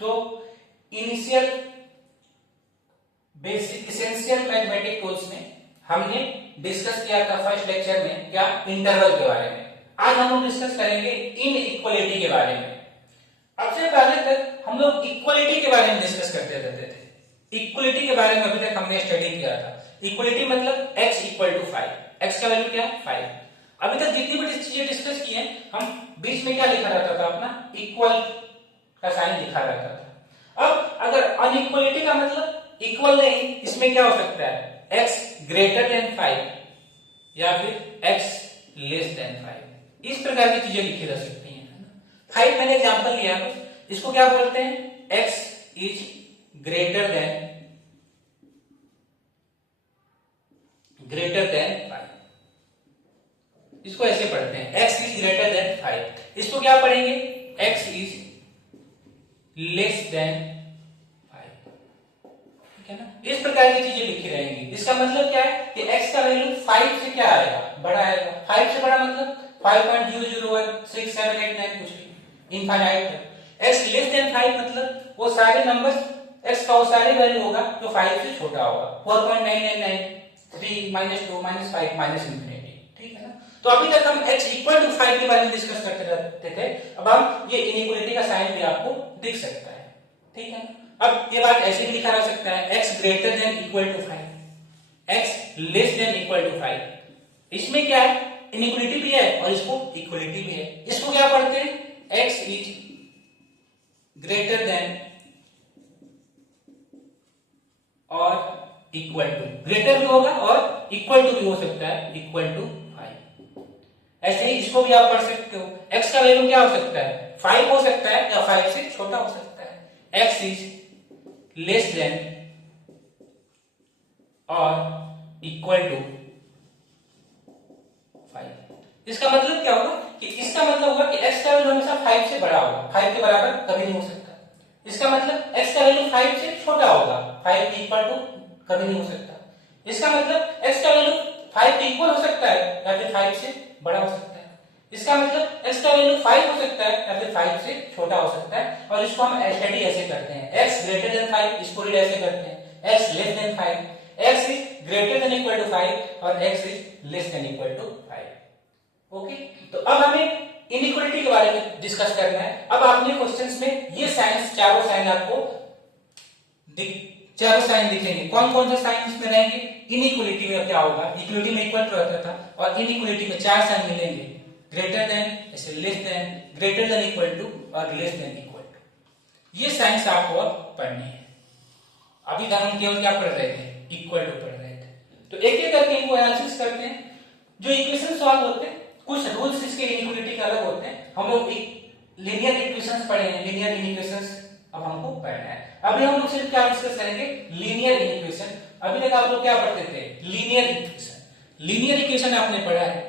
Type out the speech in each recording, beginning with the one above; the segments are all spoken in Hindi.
तो initial basic essential mathematic tools में हमने डिस्कस किया था फर्स्ट लेक्चर में क्या इंटरवल के बारे में। आज हम लोग डिस्कस करेंगे इनइक्वालिटी के बारे में। अब से पहले तक हम लोग इक्वालिटी के बारे में डिस्कस करते रहते थे। इक्वालिटी के बारे में अभी तक हमने स्टडी किया था। इक्वालिटी मतलब x इक्वल टू 5, x का वैल्यू क्या है 5। अभी तक जितनी भी चीजें डिस्कस की हैं हम बीच में क्या लिखा रहता था अपना इक्वल का साइन लिखा रहता था। अब अगर अनइक्वालिटी का मतलब इक्वल नहीं, इसमें क्या हो सकता है x ग्रेटर देन 5 या फिर x लेस देन 5, इस प्रकार की चीजें लिखी जा सकती हैं, है ना। 5 मैंने एग्जांपल लिया, इसको क्या बोलते हैं x इज ग्रेटर देन 5, इसको ऐसे पढ़ते हैं x इज ग्रेटर देन 5। इसको क्या पढ़ेंगे x इज लेस देन 5, ठीक है ना। इस प्रकार की चीजें लिखी रहेंगी। इसका मतलब क्या है कि x का वैल्यू 5 से क्या आएगा बड़ा आएगा। 5 से बड़ा मतलब 5.001 6 7 8 9 कुछ भी इनफाइनाइट है। x लेस देन 5 मतलब वो सारे नंबर्स x का वो सारे वैल्यू होगा जो 5 से छोटा होगा। 4.999 3 -2 -5 -infinity, ठीक है ना। तो अभी तक हम x इक्वल टू 5 के बारे में डिस्कस करते रहते थे। अब हम ये इनइक्वालिटी का साइन भी आपको दिख सकता है, ठीक है ना। अब ये बात ऐसे भी लिखा जा सकता है x greater than equal to 5, x less than equal to 5। इसमें क्या है इनइक्वालिटी भी है और इसको इक्वालिटी भी है। इसको क्या पढ़ते हैं x इज ग्रेटर देन और इक्वल टू, ग्रेटर भी होगा और इक्वल टू भी हो सकता है इक्वल टू 5। ऐसे ही इसको भी आप पढ़ सकते हो। x का वैल्यू क्या हो सकता है 5 हो सकता है या 5 से छोटा हो सकता है। x इज लेस देन और इक्वल टू 5। इसका मतलब क्या होगा कि इसका मतलब होगा कि x का वैल्यू हमेशा 5 से बड़ा होगा, 5 के बराबर कभी नहीं हो सकता। इसका मतलब x का वैल्यू 5 से छोटा होगा, 5 के इक्वल टू कभी नहीं हो सकता। इसका मतलब x का वैल्यू 5 के इक्वल हो सकता है या फिर 5 से बड़ा हो सकता है। इसका मतलब x का वैल्यू 5 हो सकता है या फिर 5 से छोटा हो सकता है। और इसको हम स्टडी ऐसे करते हैं x ग्रेटर देन 5, इसको रीड ऐसे करते हैं x less than 5, x is greater than equal to 5 और x is less than equal to 5। Okay, तो अब हमें इनइक्वालिटी के बारे में डिस्कस करना है। अब आपने क्वेश्चंस में ये साइंस चारों साइन आपको चारों साइन दिखेंगे। कौन कौन से साइन इसमें रहेंगे इनइक्वालिटी में क्या होगा, इक्वलिटी में इक्वल रहता था और इनइक्वालिटी में 4 साइन मिलेंगे, ग्रेटर देन, ऐसे less than, greater than equal to और लेस देन इक्वल टू। ये साइंस आपको अब पढ़नी है। अभी तक हम केवल क्या पढ़ रहे थे इक्वल टू पढ़ रहे थे। तो एक एक करके इनको एनालिसिस करते हैं। जो इक्वेशन सॉल्व होते हैं कुछ रूल्स इसके इनइक्वालिटी के अलग होते हैं। हम लोग लीनियर इक्वेशंस पढ़े हैं, लीनियर इक्वेशंस अब हमको पढ़ना है। अभी हम लोग सिर्फ क्या डिस्कस करेंगे लीनियर इक्वेशन। अभी तक आप लोग क्या पढ़ते थे लीनियर इक्वेशन। लीनियर इक्वेशन आपने पढ़ा है,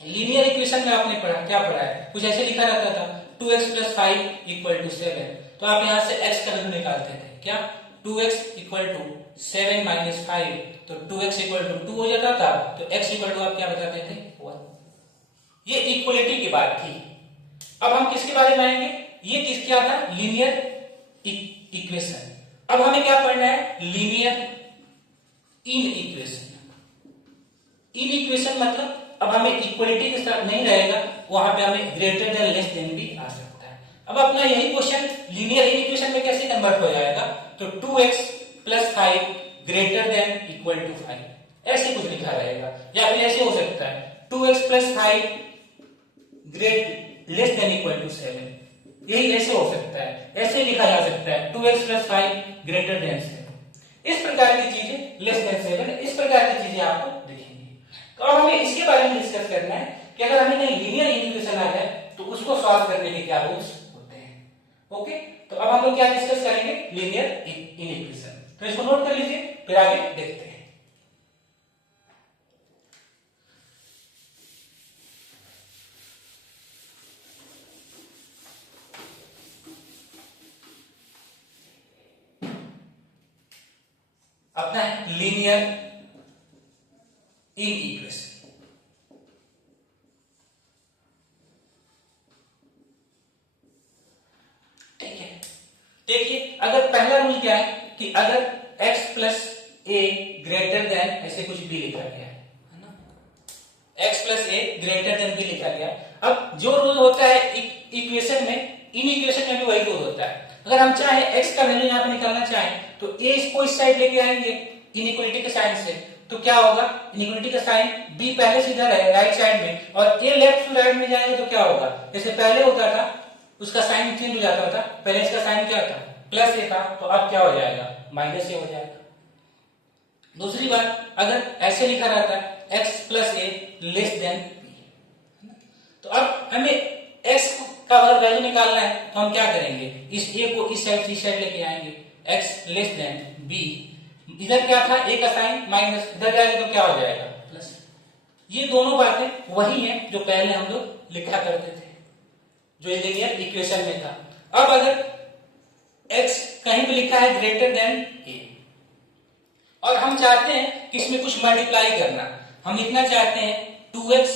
लीनियर इक्वेशन में आपने पढ़ा क्या पढ़ा है कुछ ऐसे लिखा रहता था 2x + 5 = 7। तो आप यहां से x का वैल्यू निकालते थे क्या 2x = 7 - 5, तो 2x = 2 हो जाता था। तो x = आप क्या बताते थे 1। ये इक्वलिटी की बात थी। अब हम किसके बारे में आएंगे, ये किस क्या था लीनियर इक्वेशन। अब हमें क्या पढ़ना है लीनियर इनइक्वेशन। इनइक्वेशन मतलब अब हमें इक्वलिटी के साथ नहीं रहेगा, वहां पे हमें ग्रेटर देन लेस देन भी आ सकता है। अब अपना यही क्वेश्चन लीनियर इनइक्वेशन में कैसे कन्वर्ट हो जाएगा, तो 2x + 5 greater than equal to 5, ऐसे कुछ लिखा रहेगा। या फिर ऐसे हो सकता है 2x + 5 great less than equal to 7, यही ऐसे हो सकता है, ऐसे लिखा जा सकता है 2x + 5 ग्रेटर देन 7। इस प्रकार की चीजें लेस देन 7, इस प्रकार की चीजें आपको दिखेंगी। तो अब हमें इसके बारे में डिस्कस करना है कि अगर हमें कहीं लीनियर इक्वेशन आ जाए तो उसको सॉल्व करने के क्या रूल्स होते हैं। ओके, तो अब हम लोग क्या डिस्कस करेंगे लीनियर इक्वेशन। तो इसको नोट कर लीजिए, फिर आगे देखते हैं। अपना लीनियर इक्वेशन। ठीक है, देखिए अगर पहला रूल क्या है कि अगर x प्लस ए ग्रेटर देन ऐसे कुछ b लिखा गया है ना, x प्लस ए ग्रेटर देन b लिखा गया। अब जो रूल होता है इक्वेशन में, इन इक्वेशन में भी वही रूल होता है। अगर हम चाहे x का वैल्यू यहाँ पे निकालना चाहें तो a इसको इस साइड लेके आएंगे इनइक्वालिटी के साइन से, तो क्या होगा, इनइक्वालिटी का साइन b पहले से इधर है राइट साइड में और a लेफ्ट टू राइट में जाएंगे तो क्या होगा, जैसे पहले होता था उसका साइन चेंज हो जाता था, पहले इसका साइन क्या था प्लस ए था, तो अब क्या हो जाएगा माइनस ए हो जाएगा। दूसरी बात, अगर ऐसे लिखा रहता है x प्लस ए लेस देन b, तो अब हमें x का अगर वैल्यू निकालना है तो हम क्या करेंगे, इस a को इस साइड से इस साइड लेके आएंगे, x लेस देन b, इधर क्या था a का साइन माइनस, इधर जाएगा तो क्या हो जाएगा प्लस। ये दोनों बातें वही हैं जो पहले हम लोग लिखा करते थे, जो लीनियर इक्वेशन में था। अब अगर x कहीं भी लिखा है ग्रेटर देन a और हम चाहते हैं कि इसमें कुछ मल्टीप्लाई करना, हम लिखना चाहते हैं 2x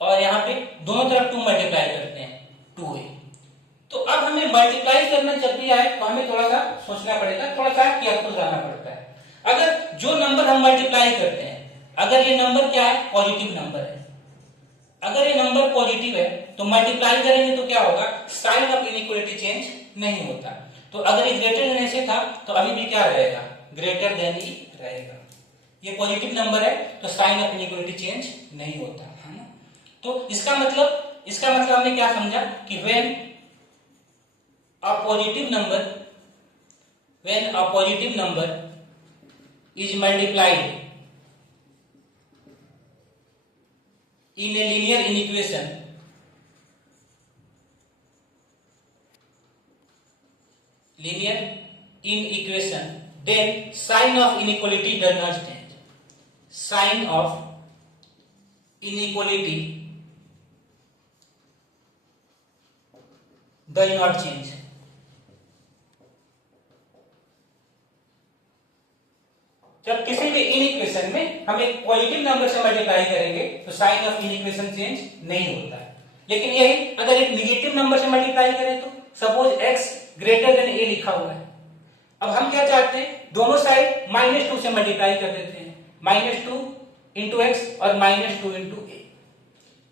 और यहाँ पे दोनों तरफ 2 मल्टीप्लाई करते हैं 2a, तो अब हमें मल्टीप्लाई करना जब भी आए तो हमें थोड़ा सा सोचना पड़ेगा, थोड़ा सा केयरफुल रहना पड़ता है। अगर जो नंबर हम मल्टीप्लाई करते हैं, अगर ये नंबर क्या है पॉजिटिव नंबर है, अगर ये नंबर पॉजिटिव है तो मल्टीप्लाई करेंगे तो क्या होगा, साइन ऑफ इनइक्वालिटी चेंज नहीं होता। तो अगर ये ग्रेटर देन ऐसे था तो अभी भी क्या रहेगा, ग्रेटर देन ही रहेगा। ये पॉजिटिव नंबर है तो साइन ऑफ इनइक्वालिटी चेंज नहीं होता है ना। तो इसका मतलब हमने क्या समझा कि when a positive number is multiplied in a linear inequation, then sign of inequality does not change. Sign of inequality does not change. जब किसी भी इनइक्वेशन में हम एक पॉजिटिव नंबर से मल्टीप्लाई करेंगे तो साइन ऑफ इनइक्वेशन चेंज नहीं होता है। लेकिन यही अगर एक नेगेटिव नंबर से मल्टीप्लाई करें तो suppose x greater then a लिखा हुआ है, अब हम क्या चाहते हैं, दोनों साइड -2 से मल्टीप्लाई कर देते हैं, -2 इंटू एक्स और -2 इंटू ए।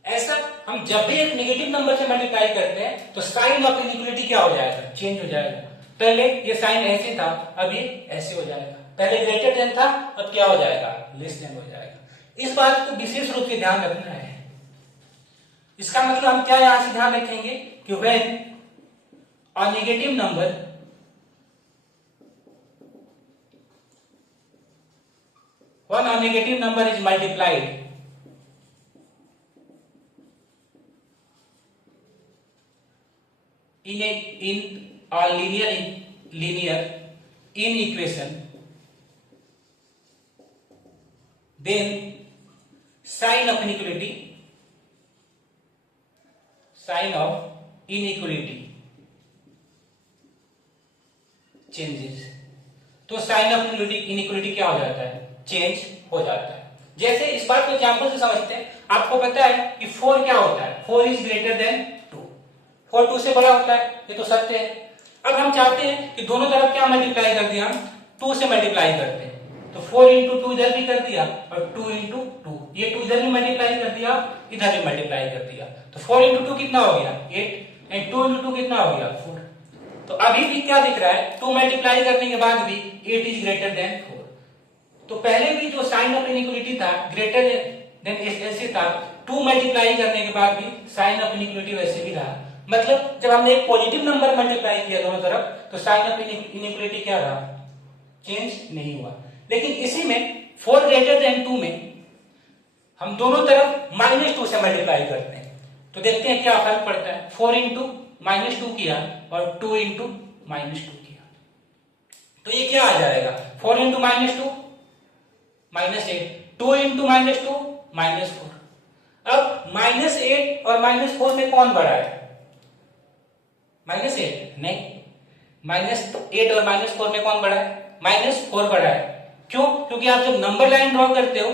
ऐसा हम जब भी एक नेगेटिव नंबर से मल्टीप्लाई करते हैं तो साइन ऑफ इनइक्वालिटी क्या हो जाएगा, चेंज हो जाएगा। पहले ये साइन ऐसे था, अब ये ऐसे हो जाएगा, पहले ग्रेटर देन था अब क्या हो जाएगा, लेस देन हो जाएगा। इस बात को विशेष रूप से ध्यान रखना है। इसका मतलब हम क्या यहां से ध्यान रखेंगे कि when a negative number is multiplied in a linear inequation, then sign of inequality changes। तो साइन ऑफ इनइक्वालिटी क्या हो जाता है, चेंज हो जाता है। जैसे इस बात को एग्जांपल से समझते हैं। आपको पता है कि 4 क्या होता है, 4 इज ग्रेटर देन 2, 4 2 से बड़ा होता है, ये तो सत्य है। अब हम चाहते हैं कि दोनों तरफ क्या मल्टीप्लाई कर दिया, हम 2 से मल्टीप्लाई करते हैं, तो 4 इंटू 2 इधर भी कर दिया और 2 इंटू 2, ये 2 इधर भी मल्टीप्लाई कर दिया, इधर भी मल्टीप्लाई कर दिया, तो 4 इंटू 2 कितना हो गया 8 एंड 2 इंटू 2 कितना हो गया 4। तो अभी भी क्या दिख रहा है, 2 मल्टीप्लाई करने के बाद भी 8 इज ग्रेटर देन 4। तो पहले भी जो साइन ऑफ इनइक्वालिटी था ग्रेटर देन ऐसे था, 2 मल्टीप्लाई करने के बाद भी साइन ऑफ इनइक्वालिटी वैसे भी रहा। मतलब जब हमने एक पॉजिटिव नंबर मल्टीप्लाई किया दोनों तरफ तो साइन ऑफ इनइक्वालिटी क्या रहा, चेंज नहीं हुआ। लेकिन इसी में 4 ग्रेटर देन 2 में हम दोनों तरफ -2 से मल्टीप्लाई करते हैं, तो देखते हैं क्या फर्क पड़ता है। 4 इंटू -2 किया और 2 इंटू -2 किया, तो ये क्या आ जाएगा, 4 इंटू -2 -8, 2 इंटू -2 -4। अब -8 और -4 में कौन बड़ा है, -8 नहीं, -8 और -4 में कौन बड़ा है, -4 बड़ा है। क्यों, क्योंकि आप जब नंबर लाइन ड्रॉ करते हो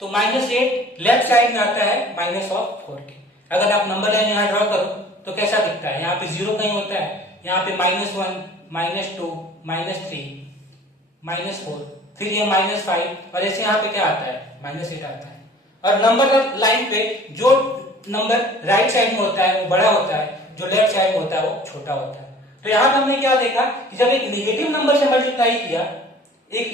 तो -8 लेफ्ट साइड में आता है -4 के। अगर आप नंबर लाइन यहां ड्रॉ करो तो कैसा दिखता है, यहाँ पे 0 कहीं होता है, यहाँ पे -1, -2, -3, -4, फिर ये -5 और ऐसे यहाँ पे क्या आता है, -8 आता है। और नंबर लाइन पे जो नंबर राइट साइड में होता है वो बड़ा होता है, जो लेफ्ट साइड में होता है वो छोटा होता है। तो यहाँ पे हमने क्या देखा कि जब एक नेगेटिव नंबर से मल्टीप्लाई किया एक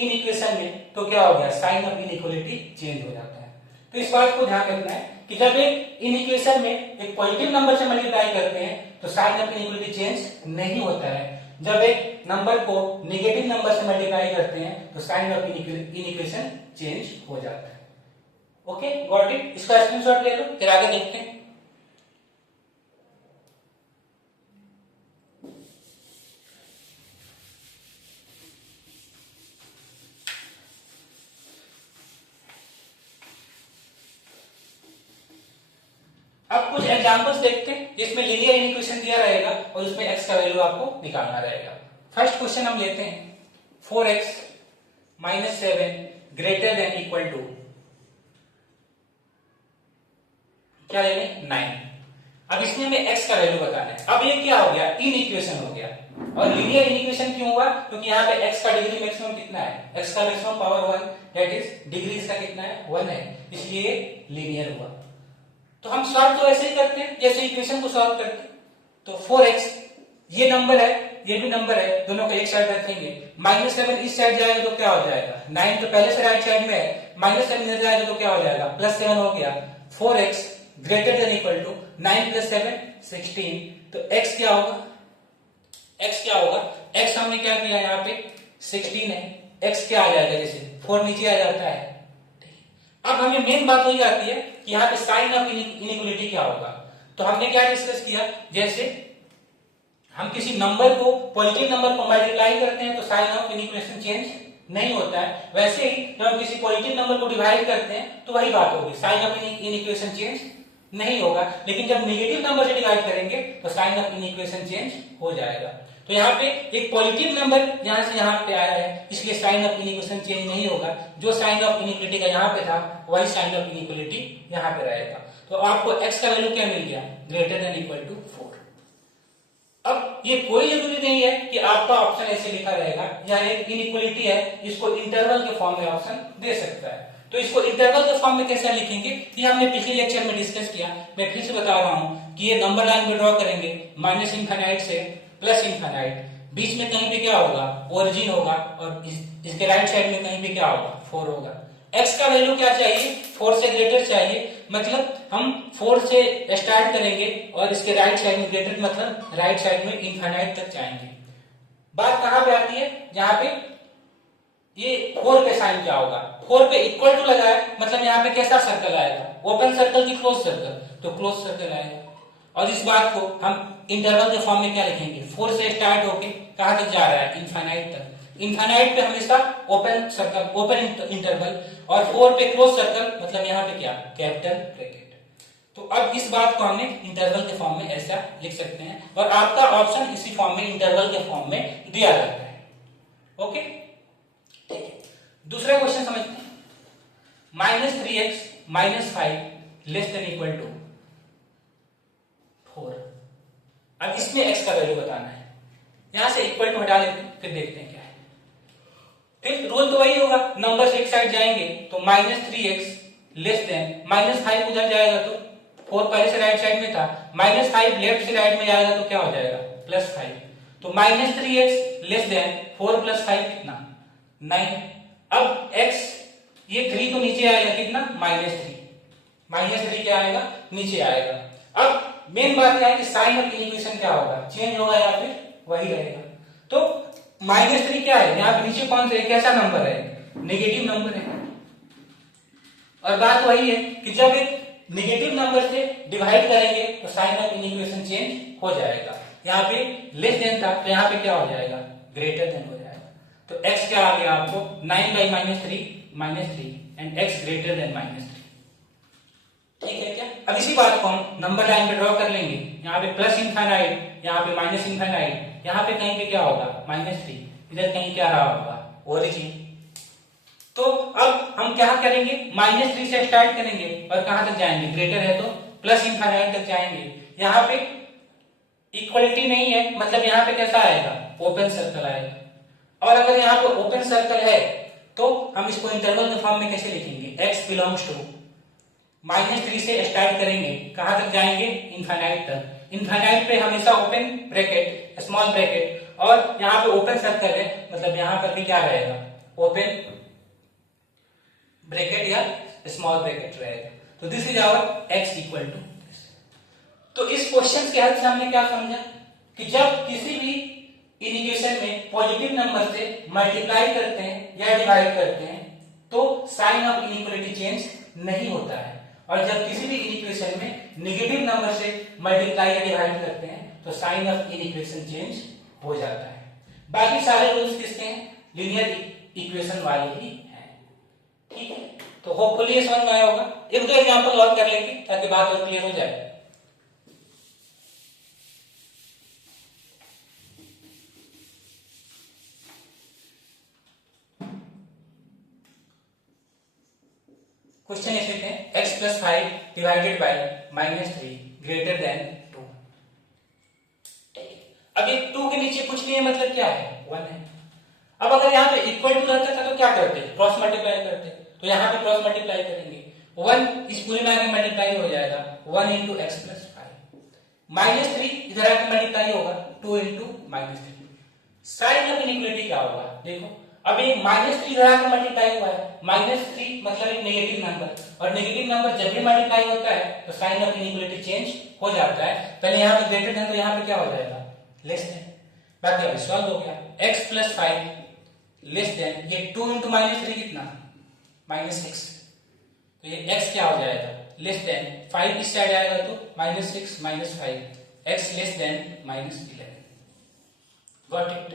इनइक्वेशन में तो क्या हो गया, साइन ऑफ इनइक्वालिटी चेंज हो जाता है। तो इस बात को ध्यान रखना है कि जब एक इनइक्वेशन में एक पॉजिटिव नंबर से मल्टीप्लाई करते हैं तो साइन ऑफ इनइक्वालिटी चेंज नहीं होता है, जब एक नंबर को नेगेटिव नंबर से मल्टीप्लाई करते हैं तो साइन ऑफ इनइक्वेशन चेंज हो जाता है। Okay, got it. इसका स्क्रीनशॉट ले लो, फिर आगे देखते हैं। अब कुछ एग्जांपल्स देखते हैं जिसमें लीनियर इक्वेशन दिया रहेगा और उसमें x का वैल्यू आपको निकालना रहेगा। फर्स्ट क्वेश्चन हम लेते हैं 4x - 7 greater than equal to क्या ले लें, 9। अब इसमें हमें x का वैल्यू बताना है। अब ये क्या हो गया, इन इक्वेशन हो गया। और लीनियर इक्वेशन क्यों हुआ, क्योंकि यहाँ पे x का डिग्री मैक्सिमम कितना है, x का maximum power 1, that is degree इसका कितना है, 1 है, इसलिए लीनियर हुआ। तो हम सॉल्व तो ऐसे ही करते हैं जैसे इक्वेशन को सॉल्व करते हैं। तो 4x ये नंबर है, ये भी नंबर है, दोनों को एक साइड रखेंगे। -7 इस साइड जाएगा तो क्या हो जाएगा, 9 तो पहले से राइट साइड में है, -7 इधर जाएगा तो क्या हो जाएगा, +7 हो गया। 4x greater than equal to 9 + 7 16। तो x क्या होगा, x क्या होगा, x हमने क्या किया यहाँ पे 16 है, x क्या आ जाएगा, जैसे 4 नीचे आ जाता है। अब हमें मेन बात वही आती है कि यहाँ पे साइन ऑफ इनइक्वालिटी क्या होगा। तो हमने क्या डिस्कस किया, जैसे हम किसी नंबर को पॉजिटिव नंबर को मल्टीप्लाई करते हैं तो साइन ऑफ इनइक्वेशन चेंज नहीं होता है, वैसे ही जब हम किसी पॉजिटिव नंबर को डिवाइड करते हैं तो वही बात होगी, साइन ऑफ इनइक्वेशन चेंज नहीं होगा। लेकिन जब नेगेटिव नंबर से डिवाइड करेंगे तो साइन ऑफ इनइक्वेशन चेंज हो जाएगा। तो यहाँ पे एक पॉजिटिव नंबर यहाँ से यहाँ पे आया है, इसलिए साइन ऑफ इनइक्वेशन चेंज नहीं होगा। जो साइन ऑफ इनइक्वालिटी का यहाँ पे था वही साइन ऑफ इनइक्वालिटी यहाँ पे रहेगा। तो आपको x का वैल्यू क्या मिल गया, ग्रेटर देन इक्वल टू 4। अब ये कोई जरूरी नहीं है कि आपका ऑप्शन ऐसे लिखा रहेगा, यह एक इनइक्वालिटी है, इसको इंटरवल के फॉर्म में ऑप्शन दे सकता है। तो इसको इंटरवल के फॉर्म में कैसे लिखेंगे ये हमने पिछले लेक्चर में डिस्कस किया। मैं फिर से बता रहा हूं कि ये नंबर लाइन में ड्रॉ करेंगे -∞ से +∞, बीच में कहीं पे क्या होगा, ओरिजिन होगा, और इसके राइट साइड में कहीं पे क्या होगा, 4 होगा। x का वैल्यू क्या चाहिए, 4 से ग्रेटर चाहिए, मतलब हम 4 से स्टार्ट करेंगे और इसके राइट साइड में ग्रेटर मतलब राइट साइड में इनफाइनाइट तक जाएंगे। बात कहां पे आती है, जहां पे ये 4 पे साइन क्या होगा, 4 पे इक्वल टू लगा है, मतलब यहाँ पे कैसा सर्कल आएगा, ओपन सर्कल की क्लोज सर्कल, तो क्लोज सर्कल आएगा। और इस बात को हम इंटरवल के फॉर्म में क्या लिखेंगे, 4 से स्टार्ट होके कहां तक जा रहा है, इनफाइनाइट तक। इनफाइनाइट पे हमेशा ओपन सर्कल, ओपन इंटरवल, और 4 पे क्लोज सर्कल, मतलब यहाँ पे क्या, कैपिटल ब्रैकेट। तो अब इस बात को हमने इंटरवल के फॉर्म में ऐसा लिख सकते हैं, और आपका ऑप्शन इसी फॉर्म में इंटरवल के फॉर्म में दिया जाता है। ओके, ठीक है। दूसरा क्वेश्चन समझते हैं, -3x - 5 less than equal to 4। अब इसमें x का वैल्यू बताना है। यहां से इक्वल टू हटा लेते हैं, फिर देखते हैं क्या है। फिर रूल तो वही होगा, नंबर से एक साइड जाएंगे तो -3x लेस देन -5 उधर जाएगा तो 4 पहले से राइट साइड में था, -5 लेफ्ट से राइट में जाएगा तो क्या हो जाएगा, +5। तो -3x लेस देन 4 + 5 कितना, 9। अब x ये 3 तो नीचे आएगा, कितना, -3 क्या आएगा, नीचे आएगा। अब मेन बात क्या है कि साइन ऑफ इनइक्वेशन क्या होगा, चेंज होगा या फिर वही रहेगा। तो -3 क्या है, यहाँ पे नीचे कौन सा, कैसा नंबर है, नेगेटिव नंबर है। और बात वही है कि जब एक नेगेटिव नंबर से डिवाइड करेंगे तो साइन ऑफ इनइक्वेशन चेंज हो जाएगा। यहाँ पे लेस देन था तो यहाँ पे क्या हो जाएगा, ग्रेटर देन हो जाएगा। तो x क्या आ गया आपको, 9/-3 -3 एंड x ग्रेटर देन -3। ठीक है क्या। अब इसी बात को हम नंबर लाइन पे ड्रॉ कर लेंगे, यहाँ पे +∞, यहाँ पे -∞, यहाँ पे कहीं पे क्या होगा, -3, इधर कहीं क्या रहा होगा, ओरिजिन। तो अब हम क्या करेंगे, -3 से स्टार्ट करेंगे और कहां तक जाएंगे, ग्रेटर है तो +∞ तक जाएंगे। यहाँ पे इक्वलिटी नहीं है, मतलब यहाँ पे कैसा आएगा, ओपन सर्कल आएगा। और अगर यहाँ पे ओपन सर्कल है तो हम इसको इंटरवल के फॉर्म में कैसे लिखेंगे, x बिलोंग्स टू -3 से स्टार्ट करेंगे, कहां तक जाएंगे, इनफाइनाइट तक। इनफाइनाइट पे हमेशा ओपन ब्रैकेट, स्मॉल ब्रैकेट, और यहाँ पे ओपन सर्कल है, मतलब यहाँ पर भी क्या रहेगा, ओपन ब्रैकेट या स्मॉल ब्रैकेट रहेगा। तो this is our x equal to. तो इस क्वेश्चन के हेल्प से हमने क्या समझा कि जब किसी भी इक्वेशन में पॉजिटिव नंबर से मल्टीप्लाई करते हैं या डिवाइड करते हैं तो साइन ऑफ इनइक्वालिटी चेंज नहीं होता है, और जब किसी भी इक्वेशन में नेगेटिव नंबर से मल्टीप्लाई या डिवाइड करते हैं तो साइन ऑफ इनइक्वेशन चेंज हो जाता है। बाकी सारे रूल्स किसके हैं, लीनियर इक्वेशन वाले ही हैं। ठीक है, तो होपफुली ये समझ में आया होगा। एक दो एग्जांपल और कर लेंगे ताकि बात और क्लियर हो जाए। क्वेश्चन ऐसे थे, x + 5 divided by -3 greater than 2। अब ये 2 के नीचे कुछ नहीं है, मतलब क्या है, 1 है। अब अगर यहाँ पे इक्वल टू रहता था तो क्या करते, क्रॉस मल्टीप्लाई करते, तो यहाँ पे क्रॉस मल्टीप्लाई करेंगे, 1 इस पूरे में आगे मल्टीप्लाई हो जाएगा, 1 × x + 5 -3 इधर आके मल्टीप्लाई होगा, 2 × -3। साइन ऑफ इनइक्वालिटी क्या होगा, देखो अब ये -3 इधर आके मल्टीप्लाई हुआ है, -3 मतलब एक नेगेटिव नंबर, और नेगेटिव नंबर जब भी मल्टीप्लाई होता है तो साइन ऑफ इनइक्वालिटी चेंज हो जाता है। पहले यहाँ पे ग्रेटर देन, तो यहाँ पे क्या हो जाएगा, लेस देन। बाकी अब सॉल्व हो गया, x + 5 लेस देन, ये 2 × -3 कितना, -6, तो ये x क्या हो जाएगा, लेस देन, 5 इस साइड आएगा तो -6 -5, x less then -11। Got it.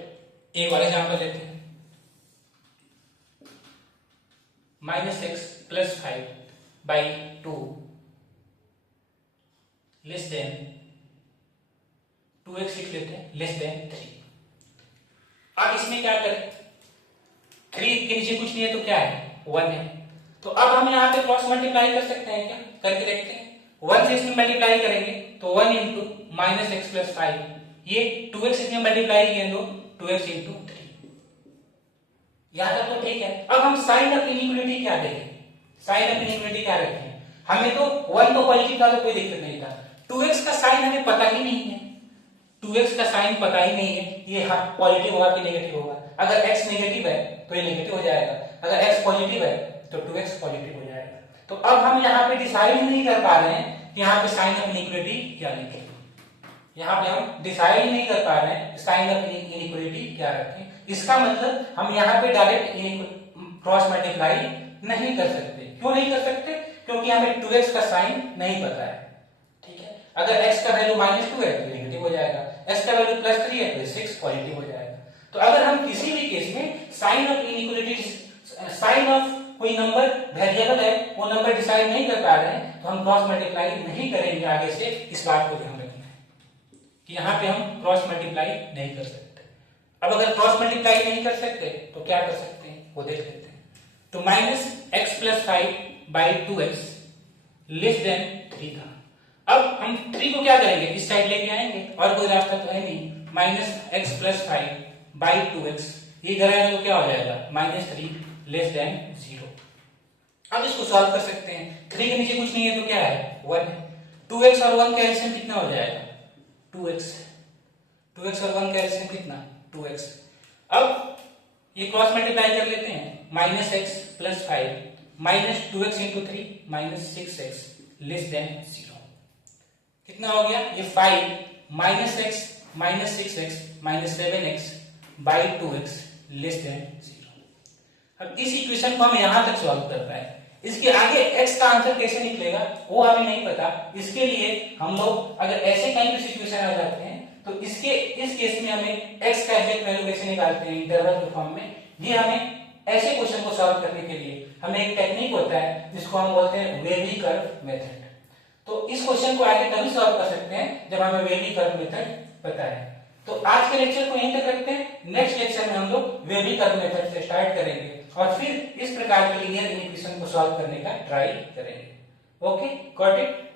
एक और एग्जांपल लेते हैं, -x + 5 / 2 लेस देन 2x लिख लेते हैं, लेस देन 3। अब इसमें क्या करें, 3 के नीचे कुछ नहीं है तो क्या है, 1 है। तो अब हम यहाँ पे क्रॉस मल्टीप्लाई कर सकते हैं क्या, करके देखते हैं। 1 से इसमें मल्टीप्लाई करेंगे तो 1 × -x + 5, ये 2x इसमें मल्टीप्लाई किए तो 2x × 3। यहाँ तक तो ठीक है। अब हम साइन ऑफ इनइक्वालिटी क्या देखें, साइन ऑफ इनइक्वालिटी क्या रखें, हमें तो 1 तो पॉजिटिव था तो कोई दिक्कत नहीं था, 2x का साइन हमें पता ही नहीं है, 2x का साइन पता ही नहीं है, ये पॉजिटिव होगा कि नेगेटिव होगा। अगर x नेगेटिव है तो ये नेगेटिव हो जाएगा, अगर x पॉजिटिव है तो 2x पॉजिटिव हो जाएगा। तो अब हम यहाँ पे डिसाइड नहीं कर पा रहे हैं कि यहाँ पे साइन ऑफ इनइक्वालिटी क्या लिखें, यहाँ पे हम डिसाइड नहीं कर पा रहे हैं साइन ऑफ इनइक्वालिटी क्या रखें। इसका मतलब हम यहाँ पे डायरेक्ट क्रॉस मल्टीप्लाई नहीं कर सकते। क्यों नहीं कर सकते, क्योंकि हमें 2x का साइन नहीं पता है। ठीक है, अगर x का वैल्यू -2 है तो नेगेटिव हो जाएगा, x का वैल्यू +3 है तो 6 पॉजिटिव हो जाएगा। तो अगर हम किसी भी केस में sign of inequality, sign of कोई नंबर वेरिएबल है वो नंबर डिसाइड नहीं कर पा रहे हैं तो हम क्रॉस मल्टीप्लाई नहीं करेंगे आगे से। इस बात को ध्यान रखना है कि यहाँ पे हम क्रॉस मल्टीप्लाई नहीं कर सकते। अब अगर क्रॉस मल्टीप्लाई नहीं कर सकते तो क्या कर सकते हैं वो देख लेते हैं। तो -x + 5 / 2x लेस देन 3 था। अब हम 3 को क्या करेंगे, इस साइड लेके आएंगे, और कोई रास्ता तो है नहीं। -x + 5 / 2x, ये इधर आएगा तो क्या हो जाएगा, -3 लेस देन 0। अब इसको सॉल्व कर सकते हैं। 3 के नीचे कुछ नहीं है तो क्या है, 1 है। 2x और 1 का एलसीएम कितना हो जाएगा, 2x। 2x और 1 का एलसीएम कितना, 2x। अब ये क्रॉस मल्टीप्लाई कर लेते हैं, -x + 5 -2x × 3 -6x less than 0। कितना हो गया, ये 5 -x -6x -7x / 2x less than 0। अब इस इक्वेशन को हम यहां तक सॉल्व कर पाए। इसके आगे x का आंसर कैसे निकलेगा वो हमें नहीं पता। इसके लिए हम लोग अगर ऐसे कहीं भी सिचुएशन आ जाते हैं तो इस केस में हमें x का एग्जैक्ट वैल्यू कैसे निकालते हैं, इंटरवल के फॉर्म में। ये हमें ऐसे क्वेश्चन को सॉल्व करने के लिए हमें एक टेक्निक होता है जिसको हम बोलते हैं वेवी कर्व मेथड। तो इस क्वेश्चन को आगे तभी सॉल्व कर सकते हैं जब हमें वेवी कर्व मेथड पता है। तो आज के लेक्चर को यहीं तक रखते हैं। नेक्स्ट लेक्चर में हम लोग वेवी कर्व मेथड से स्टार्ट करेंगे और फिर इस प्रकार के लीनियर इक्वेशन को सॉल्व करने का ट्राई करेंगे। Okay, got it.